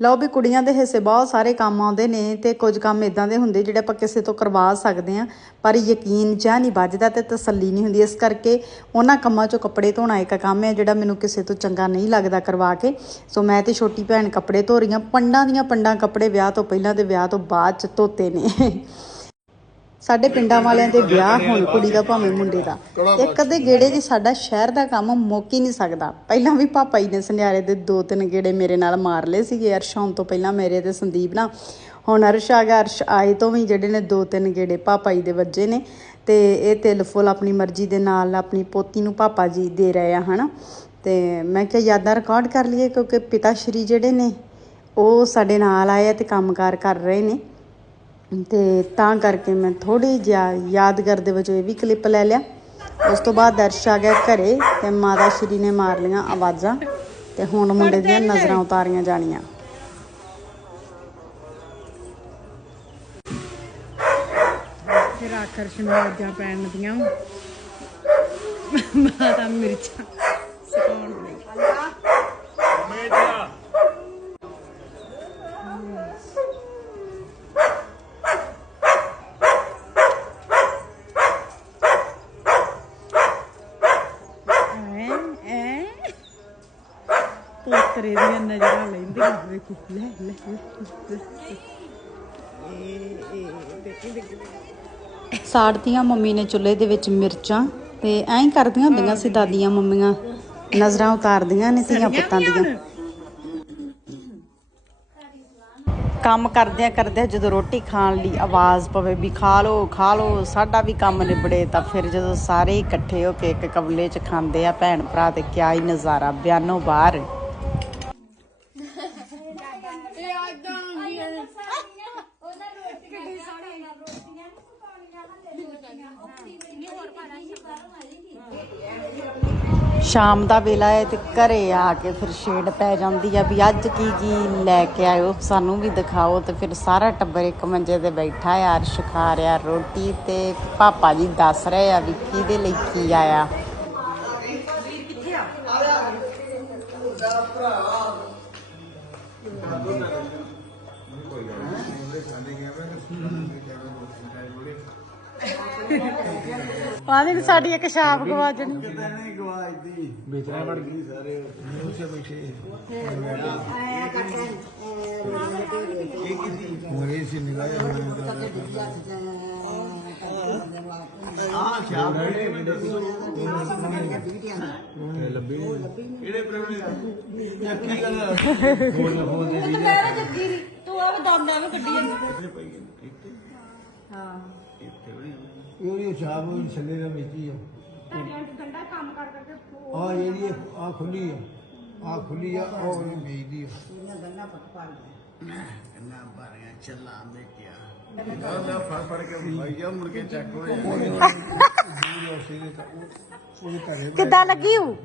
ਲਓ ਵੀ ਕੁੜੀਆਂ ਦੇ ਹਿੱਸੇ ਬਹੁਤ ਸਾਰੇ ਕੰਮ ਆਉਂਦੇ ਨੇ ਤੇ ਕੁਝ ਕੰਮ ਇਦਾਂ ਦੇ ਹੁੰਦੇ ਜਿਹੜੇ ਆਪਾਂ ਕਿਸੇ ਤੋਂ ਕਰਵਾ ਸਕਦੇ ਆ ਪਰ ਯਕੀਨ ਜਾਂ ਨਹੀਂ ਵੱਜਦਾ ਤੇ ਤਸੱਲੀ ਨਹੀਂ ਹੁੰਦੀ। ਇਸ ਕਰਕੇ ਉਹਨਾਂ ਕੰਮਾਂ ਚੋਂ ਕੱਪੜੇ ਧੋਣਾ ਇੱਕ ਕੰਮ ਹੈ ਜਿਹੜਾ ਮੈਨੂੰ ਕਿਸੇ ਤੋਂ ਚੰਗਾ ਨਹੀਂ ਲੱਗਦਾ ਕਰਵਾ ਕੇ। ਸੋ ਮੈਂ ਤੇ ਛੋਟੀ ਭੈਣ ਕੱਪੜੇ ਧੋ ਰਹੀਆਂ। ਪੰਡਾਂ ਦੀਆਂ ਪੰਡਾਂ ਕੱਪੜੇ ਵਿਆਹ ਤੋਂ ਪਹਿਲਾਂ ਤੇ ਵਿਆਹ ਤੋਂ ਬਾਅਦ ਚ ਧੋਤੇ ਨੇ। ਸਾਡੇ ਪਿੰਡਾਂ ਵਾਲਿਆਂ ਦੇ ਵਿਆਹ ਹੋਣ, ਕੁੜੀ ਦਾ ਭਾਵੇਂ ਮੁੰਡੇ ਦਾ ਇੱਕ ਅੱਧੇ ਗੇੜੇ ਦੀ ਸਾਡਾ ਸ਼ਹਿਰ ਦਾ ਕੰਮ ਮੁੱਕ ਹੀ ਨਹੀਂ ਸਕਦਾ। ਪਹਿਲਾਂ ਵੀ ਪਾਪਾ ਜੀ ਨੇ ਸੁਨਿਆਰੇ ਦੇ ਦੋ ਤਿੰਨ ਗੇੜੇ ਮੇਰੇ ਨਾਲ ਮਾਰ ਲਏ ਸੀਗੇ, ਅਰਸ਼ ਆਉਣ ਤੋਂ ਪਹਿਲਾਂ ਮੇਰੇ ਤੇ ਸੰਦੀਪ ਨਾਲ ਹੁਣ ਅਰਸ਼ ਆ ਗਿਆ, ਅਰਸ਼ ਆਏ ਤੋਂ ਵੀ ਜਿਹੜੇ ਨੇ ਦੋ ਤਿੰਨ ਗੇੜੇ ਪਾਪਾ ਜੀ ਦੇ ਵੱਜੇ ਨੇ, ਤੇ ਇਹ ਤਿਲ ਫੁੱਲ ਆਪਣੀ ਮਰਜ਼ੀ ਦੇ ਨਾਲ ਆਪਣੀ ਪੋਤੀ ਨੂੰ ਪਾਪਾ ਜੀ ਦੇ ਰਹੇ ਆ, ਹਨਾ। ਤੇ ਮੈਂ ਕਿਹਾ ਯਾਦਾਂ ਰਿਕਾਰਡ ਕਰ ਲਈਏ ਕਿਉਂਕਿ ਪਿਤਾ ਸ਼੍ਰੀ ਜਿਹੜੇ ਨੇ, ਉਹ ਸਾਡੇ ਨਾਲ ਆਏ ਆ ਤੇ ਕੰਮਕਾਰ ਕਰ ਰਹੇ ਨੇ। ਤੇ ਤਾਂ ਕਰਕੇ ਮੈਂ ਥੋੜੀ ਜਿਹਾ ਯਾਦਗਾਰ ਦੇ ਵਜੋਂ ਇਹ ਵੀ ਕਲਿੱਪ ਲੈ ਲਿਆ। ਉਸ ਤੋਂ ਬਾਅਦ ਦਰਸ਼ ਆ ਗਿਆ ਘਰੇ ਤੇ ਮਾਤਾ ਸ਼੍ਰੀ ਨੇ ਮਾਰ ਲੀਆਂ ਆਵਾਜ਼ਾਂ ਤੇ ਹੁਣ ਮੁੰਡੇ ਦੀਆਂ ਨਜ਼ਰਾਂ ਉਤਾਰੀਆਂ ਜਾਣੀਆਂ। ਫਿਰ ਆਕਰਸ਼ਣ ਵਾਜਾਂ ਪੈਣ ਦੀਆਂ ਮਾਤਾ ਮਿਰਚਾਂ ਸਿਕਾਉਣ ਲਈ ਐ ਐ ਪੋਤਰੇ ਦੀਆਂ ਨਜ਼ਰਾਂ ਵੇਖੀ ਲੈ ਲੈ ਇਹ ਦੇਖੀ ਦੇਖੀ ਸਾੜਤੀਆਂ ਮੰਮੀ ਨੇ ਚੁੱਲ੍ਹੇ ਦੇ ਵਿੱਚ ਮਿਰਚਾਂ ਤੇ ਐਂ ਕਰਦੀਆਂ ਹੁੰਦੀਆਂ ਸੀ ਦਾਦੀਆਂ ਮੰਮੀਆਂ। ਨਜ਼ਰਾਂ ਉਤਾਰਦੀਆਂ ਨੇ ਧੀਆਂ ਪੁੱਤਾਂ ਦੀਆਂ। ਕੰਮ ਕਰਦਿਆਂ ਕਰਦਿਆਂ ਜਦੋਂ ਰੋਟੀ ਖਾਣ ਲਈ ਆਵਾਜ਼ ਪਵੇ ਵੀ ਖਾ ਲਓ ਖਾ ਲਓ, ਸਾਡਾ ਵੀ ਕੰਮ ਨਿਬੜੇ ਤਾਂ ਫਿਰ ਜਦੋਂ ਸਾਰੇ ਇਕੱਠੇ ਹੋ ਕੇ ਇੱਕ ਕਬਲੇ 'ਚ ਖਾਂਦੇ ਆ ਭੈਣ ਭਰਾ ਤੇ ਕਿਆ ਹੀ ਨਜ਼ਾਰਾ, ਬਿਆਨੋਂ ਬਾਹਰ। ਸ਼ਾਮ ਦਾ ਵੇਲਾ ਹੈ ਤੇ ਘਰੇ ਆ ਕੇ ਫਿਰ ਛੇੜ ਪੈ ਜਾਂਦੀ ਆ ਵੀ ਅੱਜ ਕੀ ਕੀ ਲੈ ਕੇ ਆਇਓ, ਸਾਨੂੰ ਵੀ ਦਿਖਾਓ ਤੇ ਫਿਰ ਸਾਰਾ ਟੱਬਰ ਇੱਕ ਮੰਜੇ ਤੇ ਬੈਠਾ ਆ, ਅਰਸ਼ ਖਾ ਰਿਹਾ, ਰੋਟੀ ਤੇ ਪਾਪਾ ਜੀ ਦੱਸ ਰਹੇ ਆ ਵੀ ਕਿਹਦੇ ਲਈ ਕੀ ਆਇਆ। ਪਾਣੀ ਸਾਡੀ ਇੱਕ ਛਾਪ ਗਵਾਜਣੀ ਵੇਚਣਾ ਪੜ ਗਈ ਸਾਰੇ। ਉੱਥੇ ਬੈਠੇ ਮਰੇ ਸੀ ਨਿਗਾਹ ਆ ਸ਼ਾਮ ਦੇ ਲੱਭੀ ਕਿਹੜੇ ਪ੍ਰੇਮੀ ਕੀ ਗੱਲ ਫੋਨ ਫੋਨ ਦੇ ਵੀ ਤੂੰ ਆ। ਕੱਢੀ ਇਹ ਸ਼ਾਮ ਨੂੰ ਛੱਲੇ ਦਾ ਵੇਚੀ ਆ ਆ ਜਿਹੜੀ ਆ ਖੁੱਲੀ ਆ। ਆ ਖੁੱਲੀ ਆ ਉਹ ਇਹ ਵੇਚਦੀ ਆ। ਗੰਨਾ ਭਰ ਗਿਆ ਚੱਲਾ ਵੇਚਿਆ ਨਾ ਫੜ ਫੜ ਕੇ ਭਾਈ ਜਾ ਮੁੜ ਕੇ ਚੱਕ ਹੋਏ ਉਹਦੇ ਘਰੇ ਕਿੱਦਾਂ ਲੱਗੀ ਹੂ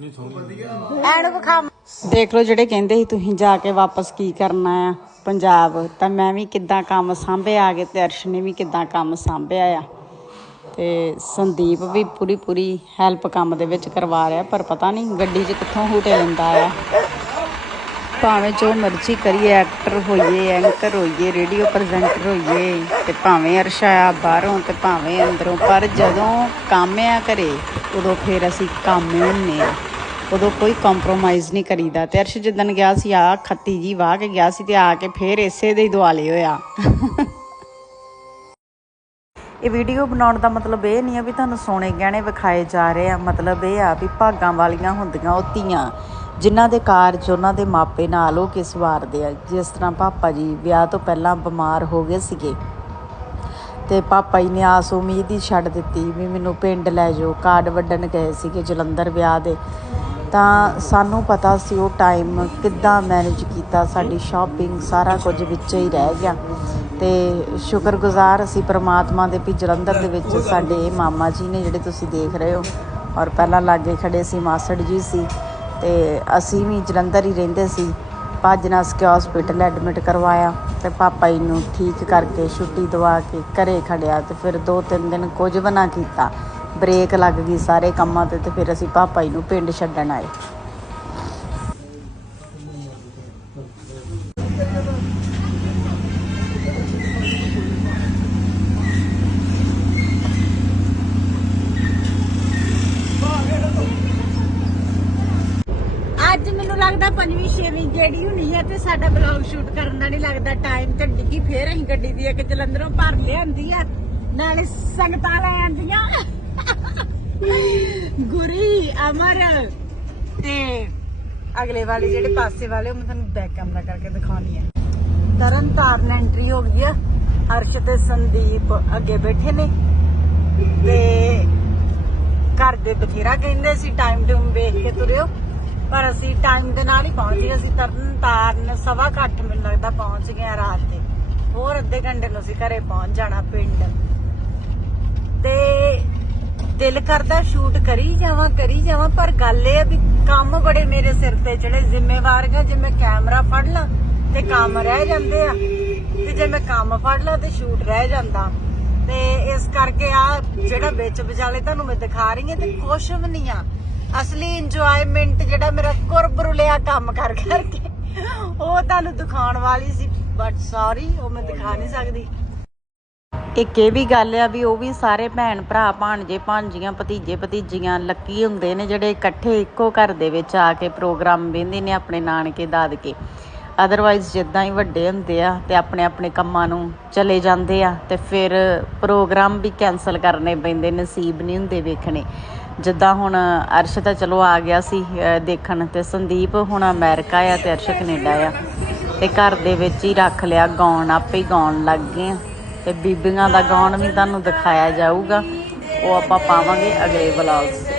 ਨਹੀਂ ਸੋ ਵਧੀਆ। ਐਣ ਵਿਖਾ ਦੇਖ ਲਓ ਜਿਹੜੇ ਕਹਿੰਦੇ ਸੀ ਤੁਸੀਂ ਜਾ ਕੇ ਵਾਪਸ ਕੀ ਕਰਨਾ ਆ ਪੰਜਾਬ। ਤਾਂ ਮੈਂ ਵੀ ਕਿੱਦਾਂ ਕੰਮ ਸਾਂਭਿਆ ਆ ਕੇ ਤੇ ਅਰਸ਼ ਨੇ ਵੀ ਕਿੱਦਾਂ ਕੰਮ ਸਾਂਭਿਆ ਆ। ਤੇ ਸੰਦੀਪ ਵੀ ਪੂਰੀ ਪੂਰੀ ਹੈਲਪ ਕੰਮ ਦੇ ਵਿੱਚ ਕਰਵਾ ਰਿਹਾ, ਪਰ ਪਤਾ ਨਹੀਂ ਗੱਡੀ 'ਚ ਕਿੱਥੋਂ ਹੂਟੇ ਲੈਂਦਾ ਆ ਭਾਵੇਂ ਜੋ ਮਰਜ਼ੀ ਕਰੀਏ ਐਕਟਰ ਹੋਈਏ ਐਂਕਰ ਹੋਈਏ ਰੇਡੀਓ ਪ੍ਰੈਜ਼ੈਂਟਰ ਹੋਈਏ, ਤੇ ਭਾਵੇਂ ਅਰਸ਼ਾ ਆ ਬਾਹਰੋਂ ਤੇ ਭਾਵੇਂ ਅੰਦਰੋਂ, ਪਰ ਜਦੋਂ ਕੰਮ ਆ ਘਰੇ, ਉਦੋਂ ਫਿਰ ਅਸੀਂ ਕੰਮ ਹੁੰਨੇ ਆ। ਉਦੋਂ ਕੋਈ ਕੰਪਰੋਮਾਈਜ਼ ਨਹੀਂ ਕਰੀਦਾ। ਤੇ ਅਰਸ਼ ਜਿੱਦਣ ਗਿਆ ਸੀ ਆ ਖੱਤੀ ਜੀ ਵਾਹ ਕੇ ਗਿਆ ਸੀ ਤੇ ਆ ਕੇ ਫੇਰ ਇਸੇ ਦੇ ਹੀ ਦੁਆਲੇ ਹੋਇਆ। ਇਹ ਵੀਡੀਓ ਬਣਾਉਣ ਦਾ ਮਤਲਬ ਇਹ ਨਹੀਂ ਆ ਵੀ ਤੁਹਾਨੂੰ ਸੋਨੇ ਗਹਿਣੇ ਵਿਖਾਏ ਜਾ ਰਹੇ ਆ। ਮਤਲਬ ਇਹ ਆ ਵੀ ਭਾਗਾਂ ਵਾਲੀਆਂ ਹੁੰਦੀਆਂ ਉਹ ਧੀਆਂ, ਜਿਨ੍ਹਾਂ ਦੇ ਕਾਰਜ ਉਹਨਾਂ ਦੇ ਮਾਪੇ ਨਾਲ ਉਹ ਕਿਸ ਵਾਰਦੇ ਆ। ਜਿਸ ਤਰ੍ਹਾਂ ਪਾਪਾ ਜੀ ਵਿਆਹ ਤੋਂ ਪਹਿਲਾਂ ਬਿਮਾਰ ਹੋ ਗਏ ਸੀਗੇ। ਤੇ ਪਾਪਾ ਜੀ ਨੇ ਆਸ ਉਮੀਦ ਹੀ ਛੱਡ ਦਿੱਤੀ ਵੀ ਮੈਨੂੰ ਪਿੰਡ ਲੈ ਜਾਓ। ਕਾਰਡ ਵੱਢਣ ਗਏ ਸੀਗੇ ਜਲੰਧਰ ਵਿਆਹ ਦੇ। ਤਾਂ ਸਾਨੂੰ ਪਤਾ ਸੀ ਉਹ ਟਾਈਮ ਕਿੱਦਾਂ ਮੈਨੇਜ ਕੀਤਾ ਸਾਡੀ ਸ਼ਾਪਿੰਗ ਸਾਰਾ ਕੁਝ ਵਿੱਚ ਹੀ ਰਹਿ ਗਿਆ। ਤੇ ਸ਼ੁਕਰਗੁਜ਼ਾਰ ਅਸੀਂ ਪ੍ਰਮਾਤਮਾ ਦੇ ਵੀ ਜਲੰਧਰ ਦੇ ਵਿੱਚ ਸਾਡੇ ਇਹ ਮਾਮਾ ਜੀ ਨੇ ਜਿਹੜੇ ਤੁਸੀਂ ਦੇਖ ਰਹੇ ਹੋ, ਔਰ ਪਹਿਲਾਂ ਲਾਗੇ ਖੜੇ ਸੀ ਮਾਸੜ ਜੀ ਸੀ, ਤੇ ਅਸੀਂ ਵੀ ਜਲੰਧਰ ਹੀ ਰਹਿੰਦੇ ਸੀ। ਭੱਜ ਨਾਲ ਸਕਿ ਹਸਪੀਟਲ ਐਡਮਿਟ ਕਰਵਾਇਆ ਤੇ ਪਾਪਾ ਜੀ ਨੂੰ ਠੀਕ ਕਰਕੇ ਛੁੱਟੀ ਦਵਾ ਕੇ ਘਰੇ ਖੜਿਆ ਤੇ ਫਿਰ ਦੋ ਤਿੰਨ ਦਿਨ ਕੁਝ ਬਣਾ ਕੀਤਾ। ਬ੍ਰੇਕ ਲੱਗ ਗਈ ਸਾਰੇ ਕੰਮਾਂ ਤੇ ਤੇ ਫਿਰ ਅਸੀਂ ਪਾਪਾ ਜੀ ਨੂੰ ਪਿੰਡ ਛੱਡਣ ਆਏ। ਅੱਜ ਮੈਨੂੰ ਲੱਗਦਾ ਪੰਜਵੀਂ, ਛੇਵੀਂ ਗੇੜੀ ਹੋਣੀ ਹੈ ਤੇ ਸਾਡਾ ਬਲੌਗ ਸ਼ੂਟ ਕਰਨ ਦਾ ਨਹੀਂ ਲੱਗਦਾ ਟਾਈਮ ਤੇ ਡਿੱਗੀ ਫੇਰ ਅਸੀਂ ਗੱਡੀ ਦੀ ਇੱਕ ਜਲੰਧਰੋਂ ਭਰ ਲਿਆਂਦੀ ਆ। ਨਾਲੇ ਸੰਗਤਾਂ ਲੈ ਆਂਦੀਆਂ। ਗੁਰੀ, ਅਮਰ ਤੇ ਅਗਲੇ ਵਾਲੇ ਜਿਹੜੇ ਪਾਸੇ ਵਾਲੇ, ਉਹ ਮੈਂ ਤੁਹਾਨੂੰ ਬੈਕ ਕੈਮਰਾ ਕਰਕੇ ਦਿਖਾਉਣੀ ਆ। ਤਰਨ ਤਾਰਨ ਐਂਟਰੀ ਹੋ ਗਈ ਆ। ਹਰਸ਼ ਤੇ ਸੰਦੀਪ ਅੱਗੇ ਬੈਠੇ ਨੇ। ਤੇ ਘਰ ਦੇ ਬਥੇਰਾ ਕਹਿੰਦੇ ਸੀ ਟਾਈਮ ਟੂਮ ਵੇਖ ਕੇ ਤੁਰਿਓ। ਪਰ ਅਸੀਂ ਟਾਈਮ ਦੇ ਨਾਲ ਹੀ ਪਹੁੰਚ ਗਏ। ਅਸੀਂ ਤਰਨ ਤਾਰਨ ਸਵਾ ਕੁ ਅੱਠ ਮੈਨੂੰ ਲੱਗਦਾ ਪਹੁੰਚ ਗਏ ਰਾਤ ਦੇ ਹੋਰ ਅੱਧੇ ਘੰਟੇ ਨੂੰ ਅਸੀਂ ਘਰੇ ਪਹੁੰਚ ਜਾਣਾ ਪਿੰਡ। ਤੇ ਦਿਲ ਕਰਦਾ ਸ਼ੂਟ ਕਰੀ ਜਾਵਾਂ ਕਰੀ ਜਾਵਾਂ, ਪਰ ਗੱਲ ਇਹ ਆ ਵੀ ਕੰਮ ਬੜੇ ਮੇਰੇ ਸਿਰ ਤੇ ਜਿਹੜੇ ਜ਼ਿੰਮੇਵਾਰੀਆਂ ਜੇ ਮੈਂ ਕੈਮਰਾ ਫੜ ਲਾਂ ਤੇ ਕੰਮ ਰਹਿ ਜਾਂਦੇ ਆ। ਤੇ ਜੇ ਮੈਂ ਕੰਮ ਫੜ ਲਾਂ ਤੇ ਸ਼ੂਟ ਰਹਿ ਜਾਂਦਾ। ਤੇ ਇਸ ਕਰਕੇ ਆ ਜਿਹੜਾ ਵਿੱਚ ਵਿਚਾਲੇ ਤੁਹਾਨੂੰ ਮੈਂ ਦਿਖਾ ਰਹੀ ਹਾਂ ਤੇ ਕੁਛ ਵੀ ਨਹੀਂ ਆ। ਅਸਲੀ ਇੰਜੋਇਮੈਂਟ ਜਿਹੜਾ ਮੇਰਾ ਕੁਰਬਰੁਲਿਆ ਕੰਮ ਕਰ ਕਰਕੇ, ਉਹ ਤੁਹਾਨੂੰ ਦਿਖਾਉਣ ਵਾਲੀ ਸੀ ਬਟ ਸੌਰੀ ਉਹ ਮੈਂ ਦਿਖਾ ਨਹੀਂ ਸਕਦੀ। ਇੱਕ ਇਹ ਵੀ ਗੱਲ ਆ ਵੀ ਉਹ ਵੀ ਸਾਰੇ ਭੈਣ ਭਰਾ, ਭਾਣਜੇ, ਭਾਣਜੀਆਂ, ਭਤੀਜੇ, ਭਤੀਜੀਆਂ ਲੱਕੀ ਹੁੰਦੇ ਨੇ ਜਿਹੜੇ ਇਕੱਠੇ ਇੱਕੋ ਘਰ ਦੇ ਵਿੱਚ ਆ ਕੇ ਪ੍ਰੋਗਰਾਮ ਵੇਂਦੇ ਨੇ ਆਪਣੇ ਨਾਨਕੇ, ਦਾਦਕੇ। ਅਦਰਵਾਈਜ਼ ਜਿੱਦਾਂ ਹੀ ਵੱਡੇ ਹੁੰਦੇ ਆ ਤੇ ਆਪਣੇ ਆਪਣੇ ਕੰਮਾਂ ਨੂੰ ਚਲੇ ਜਾਂਦੇ ਆ ਤੇ ਫਿਰ ਪ੍ਰੋਗਰਾਮ ਵੀ ਕੈਨਸਲ ਕਰਨੇ ਪੈਂਦੇ, ਨਸੀਬ ਨਹੀਂ ਹੁੰਦੇ ਵੇਖਣੇ। ਜਿੱਦਾਂ ਹੁਣ ਅਰਸ਼ ਤਾਂ ਚਲੋ ਆ ਗਿਆ ਸੀ ਦੇਖਣ ਤੇ ਸੰਦੀਪ ਹੁਣ ਅਮਰੀਕਾ ਆ ਤੇ ਅਰਸ਼ ਕੈਨੇਡਾ ਆ। ਤੇ ਘਰ ਦੇ ਵਿੱਚ ਹੀ ਰੱਖ ਲਿਆ, ਗਾਉਣ, ਆਪੇ ਹੀ ਗਾਉਣ ਲੱਗ ਗਏ ਆ। ਤੇ ਬੀਬੀਆਂ ਦਾ ਗਾਉਣ ਵੀ ਤੁਹਾਨੂੰ ਦਿਖਾਇਆ ਜਾਊਗਾ। ਉਹ ਆਪਾਂ ਪਾਵਾਂਗੇ ਅਗਲੇ ਵਲੌਗ 'ਚ।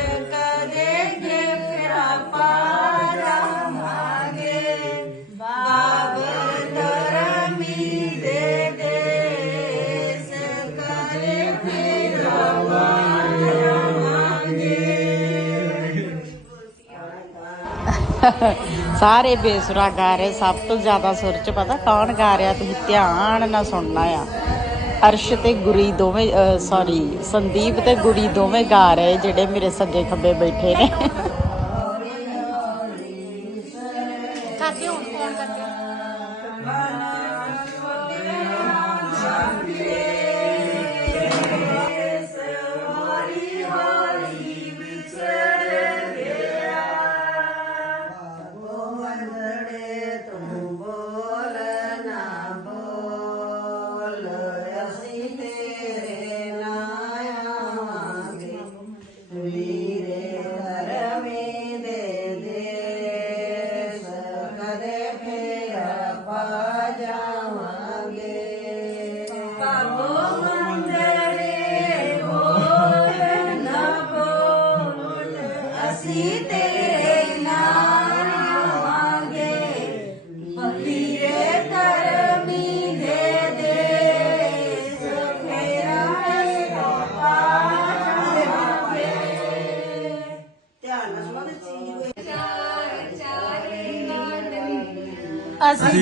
ਸਾਰੇ ਬੇਸੁਰਾ ਗਾ ਰਹੇ, ਸਭ ਤੋਂ ਜ਼ਿਆਦਾ ਸੁਰ ਚ ਪਤਾ ਕੌਣ ਗਾ ਰਿਹਾ, ਤੁਸੀਂ ਧਿਆਨ ਨਾਲ ਸੁਣਨਾ ਆ। ਅਰਸ਼ ਤੇ ਗੁਰੀ ਦੋਵੇਂ ਸੌਰੀ ਸੰਦੀਪ ਤੇ ਗੁਰੀ ਦੋਵੇਂ ਗਾ ਰਹੇ ਜਿਹੜੇ ਮੇਰੇ ਸੱਜੇ ਖੱਬੇ ਬੈਠੇ ਨੇ।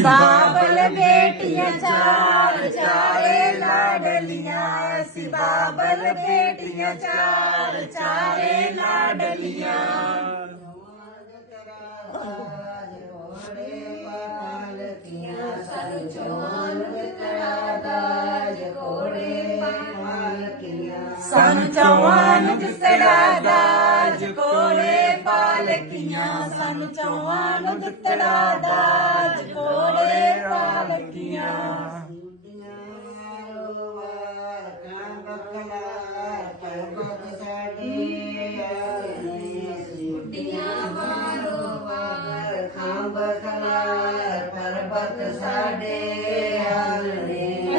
ਬਾਬਲ ਬੇਟੀਆਂ ਚਾਰ ਚਾਰੇ ਲਾਡਲੀਆਂ ਅਸੀਂ ਬਾਬਲ ਬੇਟੀਆਂ ਚਾਰ ਚਾਰੇ ਲਾਡਲੀਆਂ। ਪਾਲਕੀਆਂ ਸਾਨੂੰ ਚੌਹਾਨ ਦਿੱਤੜਾ ਦਾਜ ਕੋਲੇ ਪਾਲਕੀਆਂ।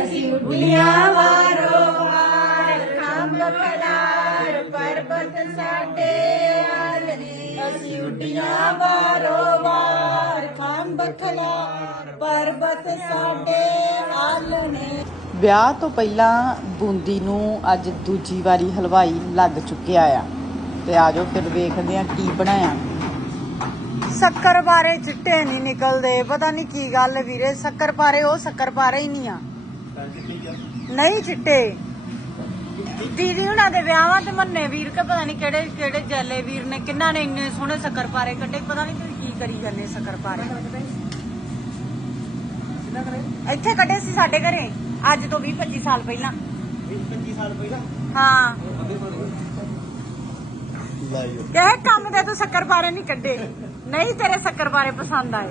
ਅਸੀਂ ਉੱਡੀਆਂ ਵਾਰੋ ਵਾਰ ਖੰਭ ਖਲਾਰ ਪਰਬਤ ਸਾਡੇ ਸਾਡੇ ਵਿਆਹ ਤੋਂ ਪਹਿਲਾਂ ਬੂੰਦੀ ਨੂੰ ਅੱਜ ਦੂਜੀ ਵਾਰੀ ਹਲਵਾਈ ਲੱਗ ਚੁੱਕਿਆ ਆ। ਤੇ ਆਜੋ ਫਿਰ ਵੇਖਦੇ ਆ ਕੀ ਬਣਾਇਆ। ਸ਼ੱਕਰ ਬਾਰੇ ਚਿੱਟੇ ਨਹੀਂ ਨਿਕਲਦੇ। ਪਤਾ ਨਹੀਂ ਕੀ ਗੱਲ ਵੀਰੇ ਸ਼ੱਕਰ ਪਾਰੇ ਉਹ ਸ਼ੱਕਰ ਪਾਰੇ ਹੀ ਨਹੀਂ ਆ। ਨਹੀਂ ਚਿੱਟੇ। ਦੀਦੀ ਹੁਣਾਂ ਦੇ ਵਿਆਹਾਂ ਤੇ ਮੰਨੇ ਵੀਰ ਕੇ ਪਤਾ ਨਹੀਂ ਕਿਹੜੇ ਕਿਹੜੇ ਜੈਲੇ ਵੀਰ ਨੇ ਕਿੰਨਾ ਨੇ ਇੰਨੇ ਸੋਹਣੇ ਸ਼ੱਕਰ ਪਾਰੇ ਕੱਢੇ ਪਤਾ ਨਹੀਂ ਤੁਸੀਂ ਕੀ ਕਰੀ ਜਾਂਦੇ ਸ਼ੱਕਰ ਪਾਰੇ। ਇੱਥੇ ਕੱਢੇ ਸੀ ਸਾਡੇ ਘਰੇ ਅੱਜ ਤੋਂ 20 25 ਸਾਲ ਪਹਿਲਾਂ। 25 ਸਾਲ ਪਹਿਲਾਂ? ਹਾਂ। ਲਾਈਓ। ਕਿਹ ਕੰਮ ਦੇ ਤੂੰ ਸ਼ੱਕਰ ਪਾਰੇ ਨਹੀਂ ਕੱਢੇ। ਨਹੀਂ ਤੇਰੇ ਸ਼ੱਕਰ ਬਾਰੇ ਪਸੰਦ ਆਏ।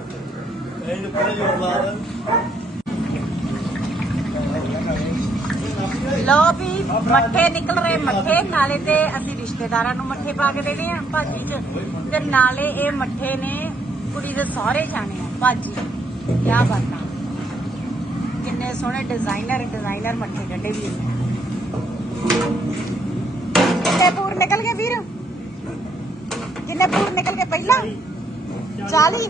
ਲੋ ਵੀ ਮੱਠੇ ਨਿਕਲ ਰਹੇ ਮੱਠੇ, ਨਾਲੇ ਤੇ ਅਸੀਂ ਰਿਸ਼ਤੇਦਾਰਾਂ ਨੂੰ ਮੱਠੇ ਪਾ ਕੇ ਦੇਣੇ ਆ ਭਾਜੀ ਚ। ਤੇ ਨਾਲੇ ਇਹ ਮੱਠੇ ਨੇ ਕੁੜੀ ਦੇ ਸਹੁਰੇ ਜਾਣੇ ਆ। ਭਾਜੀ ਕੀ ਬਾਤਾਂ। ਕਿੰਨੇ ਸੋਹਣੇ ਡਿਜ਼ਾਈਨਰ ਡਿਜ਼ਾਈਨਰ ਮੱਠੇ ਕੱਢੇ ਵੀ ਕਿੰਨੇ ਪੂਰ ਨਿਕਲ ਗਏ ਵੀਰ? ਕਿੰਨੇ ਪੂਰ ਨਿਕਲ ਗਏ ਪਹਿਲਾਂ? 40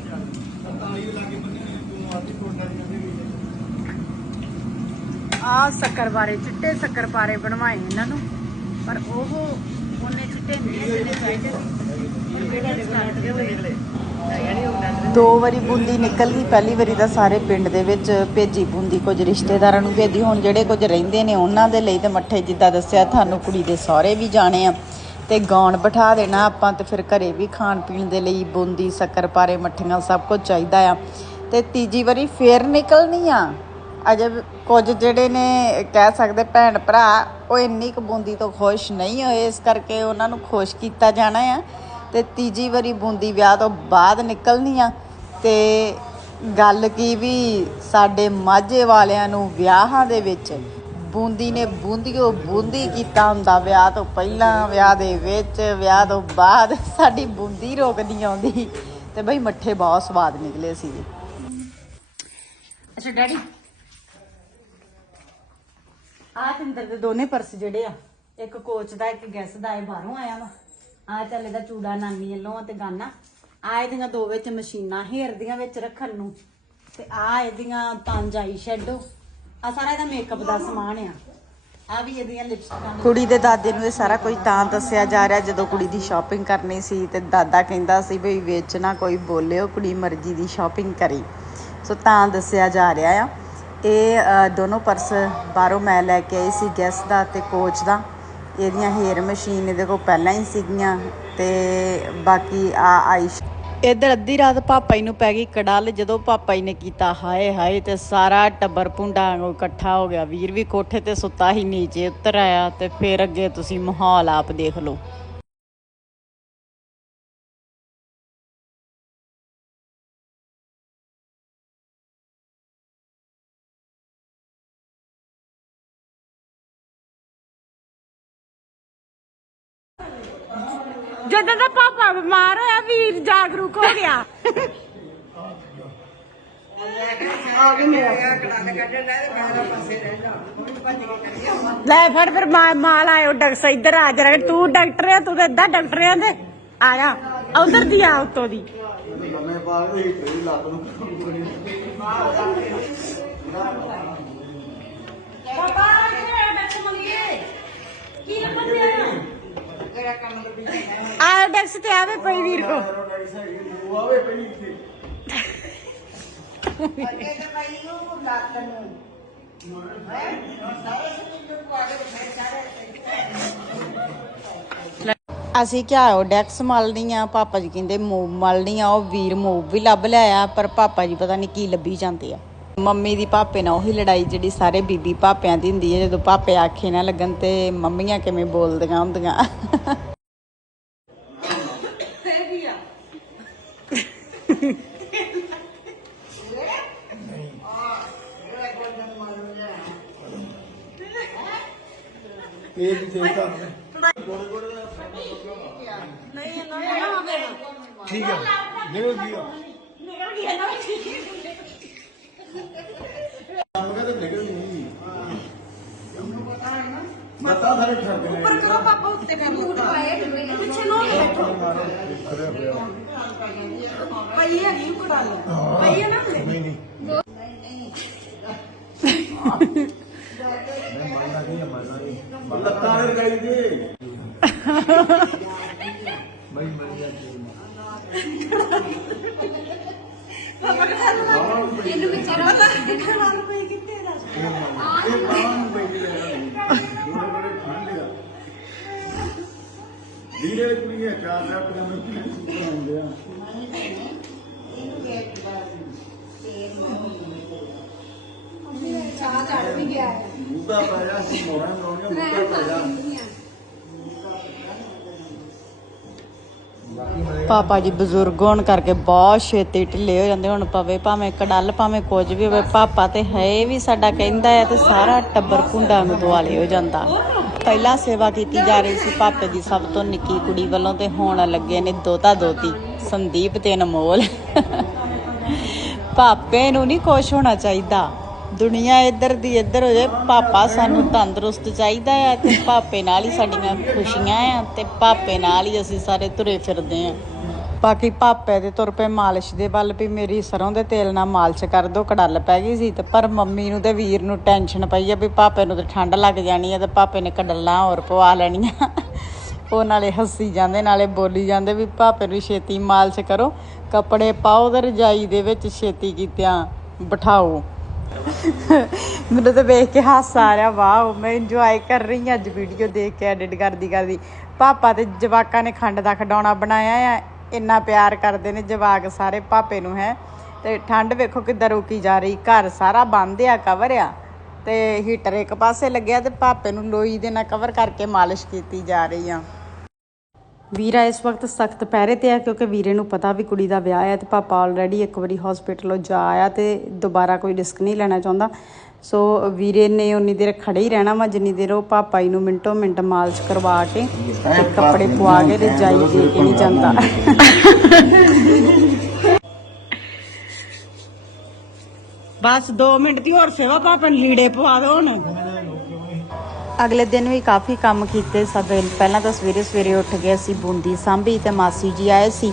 ਆ ਸ਼ੱਕਰ ਚਿੱਟੇ ਸ਼ੱਕਰ ਬਣਵਾਏ ਇਹਨਾਂ ਨੂੰ। ਪਰ ਉਹ ਉਹਨੇ ਚਿੱਟੇ ਨਹੀਂ ਦੋ ਵਾਰੀ ਬੂੰਦੀ ਨਿਕਲ ਗਈ, ਪਹਿਲੀ ਵਾਰੀ ਤਾਂ ਸਾਰੇ ਪਿੰਡ ਦੇ ਵਿੱਚ ਭੇਜੀ ਬੂੰਦੀ, ਕੁਝ ਰਿਸ਼ਤੇਦਾਰਾਂ ਨੂੰ ਭੇਜੀ। ਹੁਣ ਜਿਹੜੇ ਕੁਝ ਰਹਿੰਦੇ ਨੇ ਉਹਨਾਂ ਦੇ ਲਈ ਤੇ ਮੱਠੇ, ਜਿੱਦਾਂ ਦੱਸਿਆ, ਤੁਹਾਨੂੰ ਕੁੜੀ ਦੇ ਸਹੁਰੇ ਵੀ ਜਾਣੇ ਆ। ਤੇ ਗਾਉਣ ਬਿਠਾ ਦੇਣਾ ਆਪਾਂ ਤੇ ਫਿਰ ਘਰੇ ਵੀ ਖਾਣ ਪੀਣ ਦੇ ਲਈ ਬੂੰਦੀ ਸ਼ੱਕਰਪਾਰੇ ਮੱਠੀਆਂ ਸਭ ਕੁਝ ਚਾਹੀਦਾ ਆ। ਤੇ ਤੀਜੀ ਵਾਰੀ ਫੇਰ ਨਿਕਲਣੀ ਆ। ਅਜੇ ਕੁਝ ਜਿਹੜੇ ਨੇ ਕਹਿ ਸਕਦੇ ਭੈਣ ਭਰਾ, ਉਹ ਇੰਨੀ ਕੁ ਬੂੰਦੀ ਤੋਂ ਖੁਸ਼ ਨਹੀਂ ਹੋਏ, ਇਸ ਕਰਕੇ ਉਹਨਾਂ ਨੂੰ ਖੁਸ਼ ਕੀਤਾ ਜਾਣਾ ਆ। ਤੇ ਤੀਜੀ ਵਾਰੀ ਬੂੰਦੀ ਵਿਆਹ ਤੋਂ ਬਾਅਦ ਨਿਕਲਣੀ ਆ। ਤੇ ਗੱਲ ਕੀ ਵੀ ਸਾਡੇ ਮਾਝੇ ਵਾਲਿਆਂ ਨੂੰ ਵਿਆਹਾਂ ਦੇ ਵਿੱਚ ਬੂੰਦੀ ਨੇ ਬੂੰਦੀਓ ਬੂੰਦੀ ਕੀਤਾ ਹੁੰਦਾ, ਵਿਆਹ ਤੋਂ ਪਹਿਲਾਂ, ਵਿਆਹ ਦੇ ਵਿੱਚ, ਵਿਆਹ ਤੋਂ ਬਾਅਦ ਸਾਡੀ ਬੂੰਦੀ ਰੋਕ ਆਉਂਦੀ। ਤੇ ਬਈ ਮੱਠੇ ਬਹੁਤ ਸਵਾਦ ਨਿਕਲੇ ਸੀ ਅੱਛਾ, ਡੈਡੀ? ਆਹ ਤਿੰਦਰ ਦੇ ਦੋਨੇ ਪਰਸ ਜਿਹੜੇ ਆ, ਇੱਕ ਕੋਚ ਦਾ, ਇੱਕ ਗੈਸ ਦਾ, ਇਹ ਬਾਹਰੋਂ ਆਇਆ ਵਾ। ਆਹ ਚੱਲ ਇਹਦਾ ਚੂੜਾ ਨਾਨੀ ਵੱਲੋਂ ਤੇ ਗਾਨਾ। ਆ ਇਹਦੀਆਂ ਦੋ ਵਿੱਚ ਮਸ਼ੀਨਾਂ ਹੇਰ ਦੀਆਂ ਵਿੱਚ ਰੱਖਣ ਨੂੰ। ਤੇ ਆ ਇਹਦੀਆਂ ਪੰਜ ਆਈ ਸ਼ੈਡੋ ਆ ਸਾਰਾ ਇਹਦਾ ਮੇਕਅਪ ਦਾ ਸਮਾਨ ਆ। ਆ ਵੀ ਇਹਦੀਆਂ ਲਿਪਸਟਿਕਾਂ ਕੁੜੀ ਦੇ ਦਾਦੇ ਨੂੰ ਇਹ ਸਾਰਾ ਕੁਝ ਤਾਂ ਦੱਸਿਆ ਜਾ ਰਿਹਾ, ਜਦੋਂ ਕੁੜੀ ਦੀ ਸ਼ਾਪਿੰਗ ਕਰਨੀ ਸੀ ਤੇ ਦਾਦਾ ਕਹਿੰਦਾ ਸੀ ਵੀ ਵੇਚਣਾ, ਕੋਈ ਬੋਲਿਓ, ਕੁੜੀ ਮਰਜ਼ੀ ਦੀ ਸ਼ਾਪਿੰਗ ਕਰੀ। ਸੋ ਤਾਂ ਦੱਸਿਆ ਜਾ ਰਿਹਾ ਆ। ਇਹ ਦੋਨੋਂ ਪਰਸ ਬਾਹਰੋਂ ਮੈਂ ਲੈ ਕੇ ਆਈ ਸੀ ਗੈਸਟ ਦਾ ਅਤੇ ਕੋਚ ਦਾ। ਇਹਦੀਆਂ ਹੇਅਰ ਮਸ਼ੀਨ ਇਹਦੇ ਕੋਲ ਪਹਿਲਾਂ ਹੀ ਸੀਗੀਆਂ ਤੇ ਬਾਕੀ ਆ ਆਈ ਇੱਧਰ ਅੱਧੀ ਰਾਤ ਪਾਪਾ ਜੀ ਨੂੰ ਪੈ ਗਈ ਕੜਲ ਜਦੋਂ ਪਾਪਾ ਜੀ ਨੇ ਕੀਤਾ, ਹਾਏ ਹਾਏ, ਤੇ ਸਾਰਾ ਟੱਬਰ ਪੁੰਡਾ ਇਕੱਠਾ ਹੋ ਗਿਆ। ਵੀਰ ਵੀ ਕੋਠੇ ਤੇ ਸੁੱਤਾ ਹੀ ਨੀਚੇ ਉਤਰ ਆਇਆ ਤੇ ਫਿਰ ਅੱਗੇ ਤੁਸੀਂ ਮਾਹੌਲ ਆਪ ਦੇਖ ਲਓ। ਲੈ ਫੜ ਫਿਰ ਮਾ- ਮਾਲ ਆਇਓ ਡਾਕਟਰ ਇੱਧਰ ਆ ਜਰਾ ਤੂੰ ਡਾਕਟਰ ਆ ਤੂੰ ਤਾਂ ਡਾਕਟਰ ਆ ਤੇ ਆ ਜਾ ਉਧਰ ਦੀ ਆ ਉੱਤੋਂ ਦੀ। ਆ ਡੈਕਸ ਤੇ ਆਵੇ ਪਈ ਵੀਰ। ਕੋ ਅਸੀਂ ਕਿਹਾ ਉਹ ਡੈਕਸ ਮਲਣੀ ਆ ਪਾਪਾ ਜੀ ਕਹਿੰਦੇ ਮੂਵ ਮਲਣੀ ਆ ਉਹ ਵੀਰ ਮੂਵ ਵੀ ਲੱਭ ਲਿਆ ਪਰ ਪਾਪਾ ਜੀ ਪਤਾ ਨਹੀਂ ਕੀ ਲੱਭੀ ਜਾਂਦੇ ਆ। ਮੰਮੀ ਦੀ ਪਾਪੇ ਨਾਲ ਉਹੀ ਲੜਾਈ ਜਿਹੜੀ ਸਾਰੇ ਬੀਬੀ ਪਾਪਿਆਂ ਦੀ ਹੁੰਦੀ ਹੈ ਜਦੋਂ ਪਾਪੇ ਆਖੇ ਨਾ ਲੱਗਣ ਤੇ ਮੰਮੀਆਂ ਕਿਵੇਂ ਬੋਲਦੀਆਂ ਹੁੰਦੀਆਂ ਇਹ ਵੀ ਤੇ ਤਾਂ ਠੀਕ ਹੈ ਨਿਕਲ ਗਿਆ ਕੰਮ ਕਾ ਤੇ ਨਿਕਲ ਨਹੀਂ ਬਤਾ ਸਾਰੇ ਠੱਗ ਨੇ। ਉੱਪਰ ਕਰੋ ਪਾਪਾ ਉੱਤੇ ਕਰ। ਲੋ ਪਿੱਛੇ ਨੂੰ ਖੜਿਆ ਹੋਇਆ ਪਈ ਹੈ ਨਹੀਂ ਪੜਾ ਪਈ ਹੈ ਨਾ ਨਹੀਂ ਨਹੀਂ। ਮੈਂ ਮੰਨਦਾ ਨਹੀਂ ਮੰਨਦਾ ਨਹੀਂ ਲੱਤਾਂ ਨੇ ਗਈ ਜੀ ਬਈ ਮਰ ਗਿਆ ਇਹਨੂੰ ਵਿਚਾਰਾ ਦੇਖਣ ਵਾਲਾ ਕੋਈ ਕਿੱਥੇ ਦਾ ਇਹ ਬਾਹਰ ਨੂੰ ਪਈ ਗਿਆ ਥੋੜੇ ਬੜੇ ਠੰਡ ਲਿਆ ਵੀਰੇ ਕੁੜੀਆਂ ਚਾਰ ਦਾ ਕੰਮ ਹੁੰਦੇ ਆ ਚਾਹ ਚੜ ਵੀ ਗਿਆ ਹੈ ਮੁੱਦਾ ਪਾਇਆ ਸੀ ਮੋਹਰਾਂ ਲਾਉਣੀਆਂ ਮੁੱਦਾ ਪਾਇਆ ਪਾਪਾ ਜੀ ਬਜ਼ੁਰਗ ਹੋਣ ਕਰਕੇ ਬਹੁਤ ਛੇਤੀ ਢਿੱਲੇ ਹੋ ਜਾਂਦੇ, ਹੁਣ ਪਵੇ ਭਾਵੇਂ ਕੜਲ, ਭਾਵੇਂ ਕੁਝ ਵੀ ਹੋਵੇ, ਪਾਪਾ ਤੇ ਹੈ ਵੀ ਸਾਡਾ ਕਹਿੰਦਾ ਹੈ ਤੇ ਸਾਰਾ ਟੱਬਰ ਕੁੰਡਾ ਨੂੰ ਦੁਆਲੇ ਹੋ ਜਾਂਦਾ। ਪਹਿਲਾਂ ਸੇਵਾ ਕੀਤੀ ਜਾ ਰਹੀ ਸੀ ਪਾਪੇ ਦੀ, ਸਭ ਤੋਂ ਨਿੱਕੀ ਕੁੜੀ ਵੱਲੋਂ ਤੇ ਹੁਣ ਲੱਗੇ ਨੇ ਦੋਤਾ ਦੋਤੀ, ਸੰਦੀਪ ਤੇ ਅਨਮੋਲ। ਪਾਪੇ ਨੂੰ ਨਹੀਂ ਖੁਸ਼ ਹੋਣਾ ਚਾਹੀਦਾ। ਦੁਨੀਆ ਇੱਧਰ ਦੀ ਇੱਧਰ ਹੋ ਜਾਏ ਪਾਪਾ ਸਾਨੂੰ ਤੰਦਰੁਸਤ ਚਾਹੀਦਾ ਆ ਤੇ ਪਾਪੇ ਨਾਲ ਹੀ ਸਾਡੀਆਂ ਖੁਸ਼ੀਆਂ ਆ ਤੇ ਪਾਪੇ ਨਾਲ ਹੀ ਅਸੀਂ ਸਾਰੇ ਤੁਰੇ ਫਿਰਦੇ ਆ। ਬਾਕੀ ਪਾਪੇ ਦੇ ਤੁਰ ਪਏ ਮਾਲਿਸ਼ ਦੇ ਵੱਲ ਵੀ ਮੇਰੀ ਸਰੋਂ ਦੇ ਤੇਲ ਨਾਲ ਮਾਲਿਸ਼ ਕਰ ਦੋ, ਕੜਲ ਪੈ ਗਈ ਸੀ ਤੇ ਪਰ ਮੰਮੀ ਨੂੰ ਤੇ ਵੀਰ ਨੂੰ ਟੈਨਸ਼ਨ ਪਈ ਆ ਵੀ ਪਾਪੇ ਨੂੰ ਤੇ ਠੰਡ ਲੱਗ ਜਾਣੀ ਆ ਤੇ ਪਾਪੇ ਨੇ ਕੜਲਾਂ ਹੋਰ ਪਵਾ ਲੈਣੀਆਂ। ਉਹ ਨਾਲੇ ਹੱਸੀ ਜਾਂਦੇ, ਨਾਲੇ ਬੋਲੀ ਜਾਂਦੇ ਵੀ ਭਾਪੇ ਨੂੰ ਛੇਤੀ ਮਾਲਿਸ਼ ਕਰੋ, ਕੱਪੜੇ ਪਾਓ ਤੇ ਰਜਾਈ ਦੇ ਵਿੱਚ ਛੇਤੀ ਕੀਤਿਆਂ ਬਿਠਾਓ। ਮੈਨੂੰ ਤਾਂ ਵੇਖ ਕੇ ਹਾਸਾ ਆ ਰਿਹਾ ਵਾਓ ਮੈਂ ਇੰਜੋਏ ਕਰ ਰਹੀ ਹਾਂ ਅੱਜ ਵੀਡੀਓ ਦੇਖ ਕੇ ਐਡਿਟ ਕਰਦੀ ਕਰਦੀ। ਪਾਪਾ ਤੇ ਜਵਾਕਾਂ ਨੇ ਖੰਡ ਦਾ ਖਡਾਉਣਾ ਬਣਾਇਆ ਆ ਇੰਨਾ ਪਿਆਰ ਕਰਦੇ ਨੇ ਜਵਾਕ ਸਾਰੇ ਪਾਪੇ ਨੂੰ, ਹੈ। ਤੇ ਠੰਡ ਵੇਖੋ ਕਿੱਦਾਂ ਰੋਕੀ ਜਾ ਰਹੀ, ਘਰ ਸਾਰਾ ਬੰਦ ਆ ਕਵਰ ਆ। ਤੇ ਹੀਟਰ ਇੱਕ ਪਾਸੇ ਲੱਗਿਆ ਤੇ ਪਾਪੇ ਨੂੰ ਲੋਈ ਦੇ ਨਾਲ ਕਵਰ ਕਰਕੇ ਮਾਲਿਸ਼ ਕੀਤੀ ਜਾ ਰਹੀ ਆ। ਵੀਰਾ ਇਸ ਵਕਤ ਸਖਤ ਪਹਿਰੇ ਤੇ ਆ, ਕਿਉਂਕਿ ਵੀਰੇ ਨੂੰ ਪਤਾ ਵੀ ਕੁੜੀ ਦਾ ਵਿਆਹ ਹੈ ਤੇ ਪਾਪਾ ਆਲਰੇਡੀ ਇੱਕ ਵਾਰੀ ਹਸਪੀਟਲੋਂ ਜਾ ਆਇਆ ਤੇ ਦੁਬਾਰਾ ਕੋਈ ਰਿਸਕ ਨਹੀਂ ਲੈਣਾ ਚਾਹੁੰਦਾ। ਸੋ ਵੀਰੇ ਨੇ ਉਨੀ ਦੇਰ ਖੜੇ ਹੀ ਰਹਿਣਾ ਵਾ ਜਿੰਨੀ ਦੇਰ ਉਹ ਪਾਪਾ ਜੀ ਨੂੰ ਮਿੰਟੋ ਮਿੰਟ ਮਾਲਸ਼ ਕਰਵਾ ਕੇ ਤੇ ਕੱਪੜੇ ਪਵਾ ਕੇ ਰਜਾਈ ਦੇ ਕੇ ਨਹੀਂ ਜਾਂਦਾ। ਬਸ 2 ਮਿੰਟ ਦੀ ਹੋਰ ਸੇਵਾ ਪਾਪਾ ਨੂੰ ਲੀੜੇ ਪਵਾ ਦੋ ਹੁਣ। ਅਗਲੇ ਦਿਨ ਵੀ ਕਾਫੀ ਕੰਮ ਕੀਤੇ ਸਭ ਪਹਿਲਾਂ ਤਾਂ ਸਵੇਰੇ ਸਵੇਰੇ ਉੱਠ ਕੇ ਅਸੀਂ ਬੂੰਦੀ ਸਾਂਭੀ ਤੇ ਮਾਸੀ ਜੀ ਆਏ ਸੀ।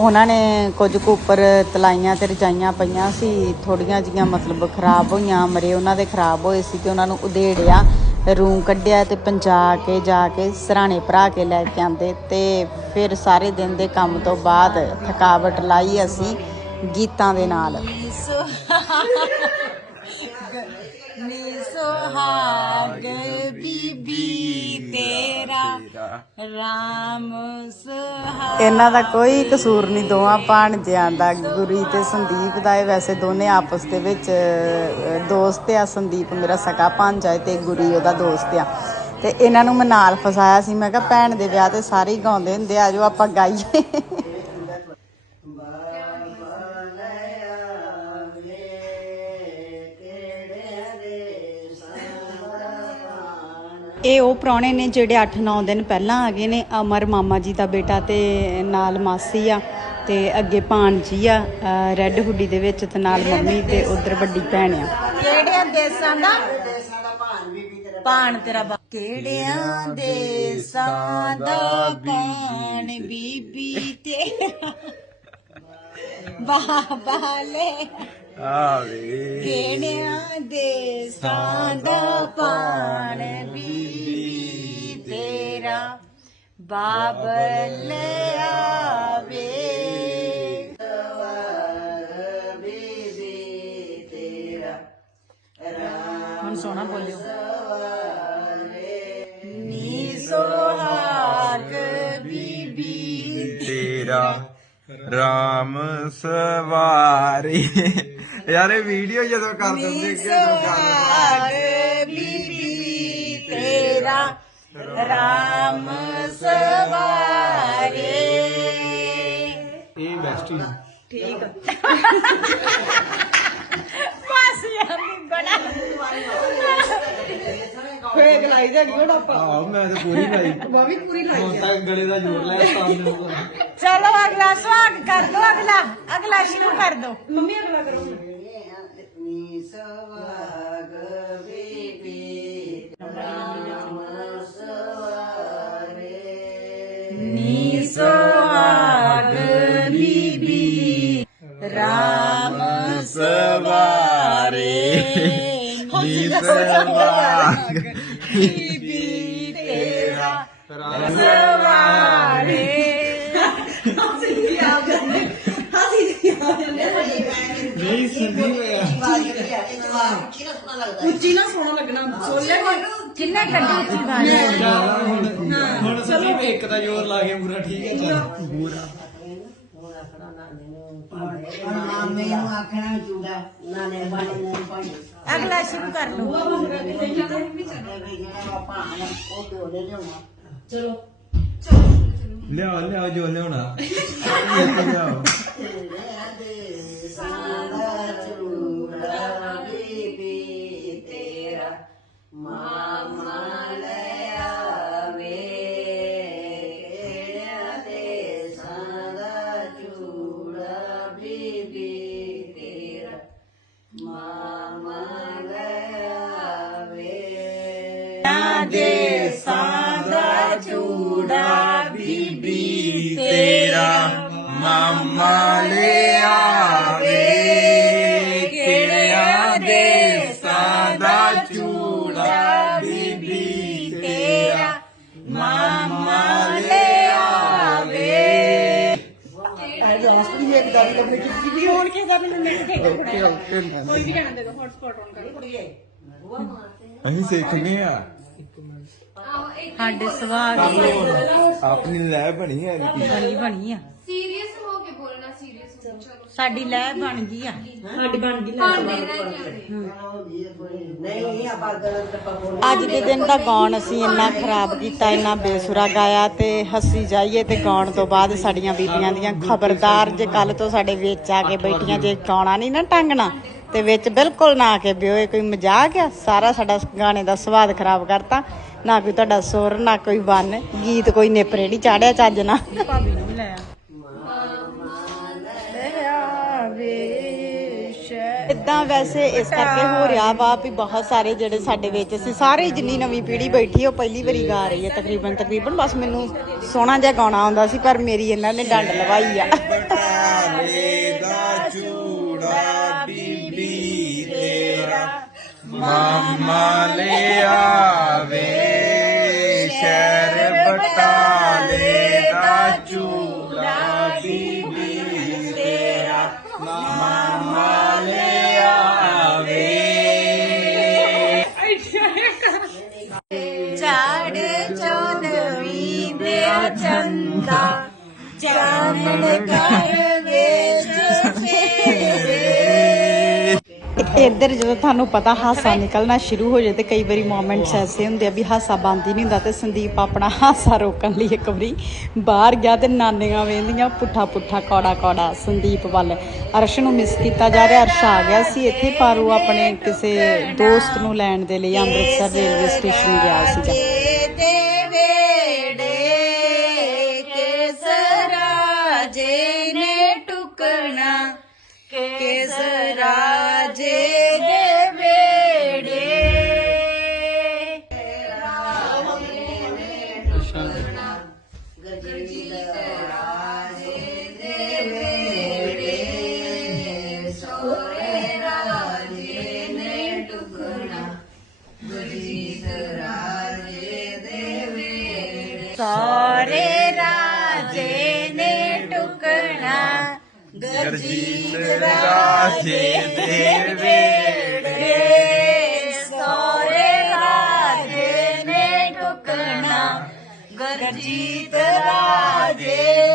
ਉਹਨਾਂ ਨੇ ਕੁਝ ਕੁ ਉੱਪਰ ਤਲਾਈਆਂ ਤੇ ਰਜਾਈਆਂ ਪਈਆਂ ਸੀ ਥੋੜੀਆਂ ਜੀਆਂ ਮਤਲਬ ਖਰਾਬ ਹੋਈਆਂ, ਮਰੇ ਉਹਨਾਂ ਦੇ ਖਰਾਬ ਹੋਏ ਸੀ ਤੇ ਉਹਨਾਂ ਨੂੰ ਉਧੇੜਿਆ, ਰੂਮ ਕੱਢਿਆ ਤੇ ਪੰਜਾ ਕੇ ਜਾ ਕੇ ਸਰਾਣੇ ਭਰਾ ਕੇ ਲੈ ਕੇ ਆਂਦੇ ਤੇ ਫਿਰ ਸਾਰੇ ਦਿਨ ਦੇ ਕੰਮ ਤੋਂ ਬਾਅਦ ਥਕਾਵਟ ਲਾਈ ਅਸੀਂ ਗੀਤਾਂ ਦੇ ਨਾਲ। ਸੁਹਾਗ ਬੀਬੀ ਤੇਰਾ, ਰਾਮ ਸੁਹਾਗ। ਇਹਨਾਂ ਦਾ ਕੋਈ ਕਸੂਰ ਨਹੀਂ, ਦੋਵਾਂ ਭਾਣਜਿਆਂ ਦਾ, ਗੁਰੀ ਤੇ ਸੰਦੀਪ ਦਾ। ਇਹ ਵੈਸੇ ਦੋਨੇ ਆਪਸ ਦੇ ਵਿੱਚ ਦੋਸਤ ਆ। ਸੰਦੀਪ ਮੇਰਾ ਸਕਾ ਭਾਂਜਾ ਹੈ ਤੇ ਗੁਰੀ ਉਹਦਾ ਦੋਸਤ ਆ। ਤੇ ਇਹਨਾਂ ਨੂੰ ਮੈਂ ਨਾਲ ਫਸਾਇਆ ਸੀ। ਮੈਂ ਕਿਹਾ, ਭੈਣ ਦੇ ਵਿਆਹ ਤੇ ਸਾਰੇ ਹੀ ਗਾਉਂਦੇ ਹੁੰਦੇ ਆ। ਜੋ ਆਪਾਂ ਗਾਈਏ। ਇਹ ਉਹ ਪ੍ਰਾਹੁਣੇ ਨੇ ਜਿਹੜੇ 8-9 ਦਿਨ ਪਹਿਲਾਂ ਆ ਗਏ ਨੇ ਅਮਰ ਮਾਮਾ ਜੀ ਦਾ ਬੇਟਾ ਤੇ ਨਾਲ ਮਾਸੀ ਆ ਤੇ ਅੱਗੇ ਭਾਣਜੀ ਆ ਰੈੱਡ ਹੁੱਡੀ ਦੇ ਵਿੱਚ ਤੇ ਨਾਲ ਮੰਮੀ ਤੇ ਉਧਰ ਵੱਡੀ ਭੈਣ ਆ। ਕਿਹੜਿਆਂ ਦੇਸਾਂ ਦਾ? ਪਾਣ ਤੇਰਾ ਬਾ ਕਿਹੜਿਆਂ ਦੇਸਾਂ ਦਾ ਪਾਣ ਬੀਬੀ ਤੇਰਾ? ਬਾਬਾ ਲੈ। ਆਵੇ। ਦੇਸਾਂ ਦਾ ਪਾਣ ਬੀਬੀ ਤੇਰਾ ਬਾਬਲ ਆਵੇ। ਹੁਣ ਸੋਹਣਾ ਬੋਲਿਓ। ਨੀ ਸੁਹਾਗ ਬੀਬੀ। ਤੇਰਾ ਰਾਮ ਸਵਾਰੀ। ਯਾਰ ਇਹ ਵੀਡੀਓ ਜਦੋਂ ਕਰ ਦਿੰਦੇ ਕਿ ਸੁਹਾਗ ਬੀਬੀ ਤੇਰਾ ਰਾਮ ਸਵਾਰੇ। ਇਹ ਬੈਸਟ ਹੀ ਠੀਕ ਮਾਸੀਆਂ ਦੀ ਬੜਾ। ਫੇਕ ਲਾਈ ਦਾ ਕਿਉਂ ਨਾ ਆਹ ਮੈਂ ਤਾਂ ਪੂਰੀ ਲਾਈ। ਮੈਂ ਵੀ ਪੂਰੀ ਲਾਈ ਹੁਣ ਤੱਕ ਗਲੇ ਦਾ ਜੋੜ ਲਿਆ ਸਾਹਮਣੇ ਚਲੋ ਅਗਲਾ ਸੁਹਾਗ ਕਰ ਦੋ ਅਗਲਾ। ਅਗਲਾ ਸ਼ੁਰੂ ਕਰ ਦੋ। ਮੰਮੀ ਅਗਲਾ ਕਰੋ ਨੀ ਸੁਹਾਗ ਬੀਬੀ ਰਾਮ ਸਵਾਰੇ ਨੀ ਸਵਾਗ ਬੀਬੀ ਉੱਚੀ ਨਾ ਸੋਹਣਾ ਲੱਗਣਾ ਸੋਲੇ ਕਿੰਨੇ ਕੱਢੀ ਉੱਚੀ ਗਾਣੀ ਹੁਣ ਸੰਦੀਪ ਇੱਕ ਦਾ ਜ਼ੋਰ ਲਾ ਕੇ ਪੂਰਾ ਠੀਕ ਹੈ ਚੱਲ। ਪੂਰਾ ਅਗਲਾ ਸ਼ੁਰੂ ਕਰ ਲਓ। ਲਿਆਓ ਲਿਆਓ ਜੋ ਲਿਆਉਣਾ। ਲਿਆਓ। ਤੇਰਾ ਮਾਮਾ ਲੈ ਆਵੇ ਕਿਹੜਿਆਂ ਦੇਸਾਂ ਦਾ ਚੂੜਾ ਬੀਬੀ ਤੇਰਾ ਮਾਮਾ ਲੈ ਆਵੇ ਫੋਨ ਕੇ ਦਾ ਮੈਨੂੰ ਨੈਟ ਦੇ ਕੋਈ ਵੀ ਕਹਿਣਾ ਦੇ ਦੋ ਹੌਟਸਪੌਟ ਔਨ ਕਰੋ ਅਸੀਂ ਸਿੱਖਨੇ ਆ। ਸਾਡੇ ਦੀ ਆਪਣੀ ਲੈ ਬਣੀ ਹੈ ਕਿ ਬਣੀ ਬਣੀ ਆ। ਸੀਰੀਅਸ ਹੋ ਕੇ ਬੋਲਣਾ ਸੀਰੀਅਸ ਹੋ ਚਲੋ ਸਾਡੀ ਲੈ ਬਣ ਗਈ ਆ। ਭਾਂਡੇ ਰਹਿ ਜਾਂਦੇ ਅੱਜ ਦੇ ਦਿਨ ਦਾ ਗਾਉਣ ਅਸੀਂ ਇੰਨਾ ਖਰਾਬ ਕੀਤਾ ਇੰਨਾ ਬੇਸੁਰਾ ਗਾਇਆ ਤੇ ਹੱਸੀ ਜਾਈਏ ਤੇ ਗਾਉਣ ਤੋਂ ਬਾਅਦ ਸਾਡੀਆਂ ਬੀਬੀਆਂ ਦੀਆਂ ਖਬਰਦਾਰ ਜੇ ਕੱਲ ਤੋਂ ਸਾਡੇ ਵਿੱਚ ਆ ਕੇ ਬੈਠੀਆਂ ਜੇ ਗਾਉਣਾ ਨਹੀਂ ਨਾ ਟੰਗਣਾ ਤੇ ਵਿੱਚ ਬਿਲਕੁਲ ਨਾ ਆ ਕੇ ਬਿਓਏ ਕੋਈ ਮਜ਼ਾਕ ਆ? ਸਾਰਾ ਸਾਡਾ ਗਾਣੇ ਦਾ ਸਵਾਦ ਖਰਾਬ ਕਰਤਾ। ਨਾ ਕੋਈ ਤੁਹਾਡਾ ਸੁਰ ਨਾ ਕੋਈ ਵਨ। ਗੀਤ ਕੋਈ ਨੇਪਰੇ ਨਹੀਂ ਚਾੜਿਆ ਚੱਜ ਨਾ ਭਾਬੀ ਇਦਾਂ ਵੈਸੇ ਇਸ ਕਰਕੇ ਹੋ ਰਿਹਾ ਵਾ ਵੀ ਬਹੁਤ ਸਾਰੇ ਜਿਹੜੇ ਸਾਡੇ ਵਿੱਚ ਸੀ ਸਾਰੇ ਜਿੰਨੀ ਨਵੀਂ ਪੀੜ੍ਹੀ ਬੈਠੀ ਉਹ ਪਹਿਲੀ ਵਾਰੀ ਗਾ ਰਹੀ ਹੈ ਤਕਰੀਬਨ ਤਕਰੀਬਨ ਬਸ ਮੈਨੂੰ ਸੋਹਣਾ ਜਿਹਾ ਗਾਉਣਾ ਆਉਂਦਾ ਸੀ ਪਰ ਮੇਰੀ ਇਹਨਾਂ ਨੇ ਡੰਡ ਲਵਾਈ ਆ। ਮਾਮਾ ਲੈ ਆਵੇ। ਸ਼ਹਿਰ ਬਟਾਲੇ ਦਾ ਚੂੜਾ ਬੀਬੀ ਤੇਰਾ, ਮਾਮਾ ਲੈ ਆਵੇ ਝਾੜ ਚੌਦਵੀਂ ਦੇ ਚੰਦਾ, ਚਾਨਣ ਕਰ ਇੱਧਰ ਜਦੋਂ ਤੁਹਾਨੂੰ ਪਤਾ ਹਾਸਾ ਨਿਕਲਣਾ ਸ਼ੁਰੂ ਹੋ ਜਾਏ ਤੇ ਕਈ ਵਾਰੀ ਮੂਮੈਂਟਸ ਐਸੇ ਹੁੰਦੇ ਆ ਵੀ ਹਾਸਾ ਬੰਦ ਹੀ ਨਹੀਂ ਹੁੰਦਾ ਤੇ ਸੰਦੀਪ ਆਪਣਾ ਹਾਸਾ ਰੋਕਣ ਲਈ ਇੱਕ ਵਾਰੀ ਬਾਹਰ ਗਿਆ ਤੇ ਨਾਨੀਆਂ ਵੇਂਦੀਆਂ ਪੁੱਠਾ ਪੁੱਠਾ ਕੌੜਾ ਕੌੜਾ। ਸੰਦੀਪ ਵੱਲ ਅਰਸ਼ ਨੂੰ ਮਿਸ ਕੀਤਾ ਜਾ ਰਿਹਾ। ਅਰਸ਼ ਆ ਗਿਆ ਸੀ ਇੱਥੇ ਪਰ ਉਹ ਆਪਣੇ ਕਿਸੇ ਦੋਸਤ ਨੂੰ ਲੈਣ ਦੇ ਲਈ ਅੰਮ੍ਰਿਤਸਰ ਰੇਲਵੇ ਸਟੇਸ਼ਨ ਗਿਆ ਸੀਗਾ। ਰਾਜੇ ਦੇ ਵੇੜੇ ਸੋਰੇ ਰਾਜੇ ਨੇ ਟੁਕਣਾ ਗਰਜੀਤ ਰਾਜੇ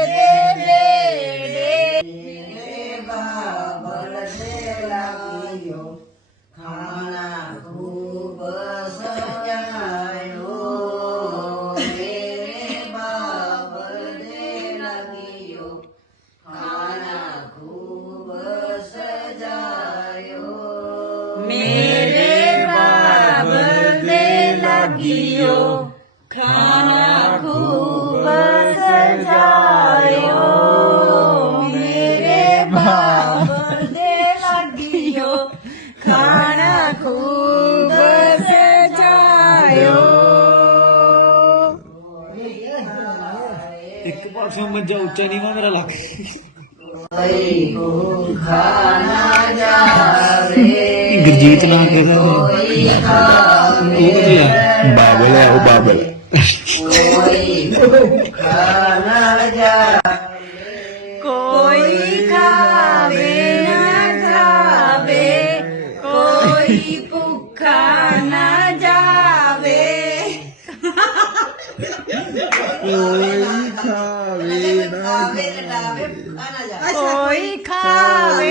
ਮੰਜਾ ਉੱਚਾ ਨਹੀਂ ਵਾ ਮੇਰਾ ਲੱਗ ਗੁਰਜੀਤ ਨਾਮ ਕਿਹਦਾ ਉਹ ਕਿਹਦੇ ਆ। ਬਾਬਲ ਹੈ ਉਹ ਬਾਬਲ। ਕੋਈ ਖਾਵੇ ਨਾ ਜਾਵੇ ਕੋਈ ਭੁੱਖਾ ਨਾ ਜਾਵੇ। ਕੋਈ ਖਾਵੇ ਨਾ ਕੋਈ ਖਾਵੇ ਨਾ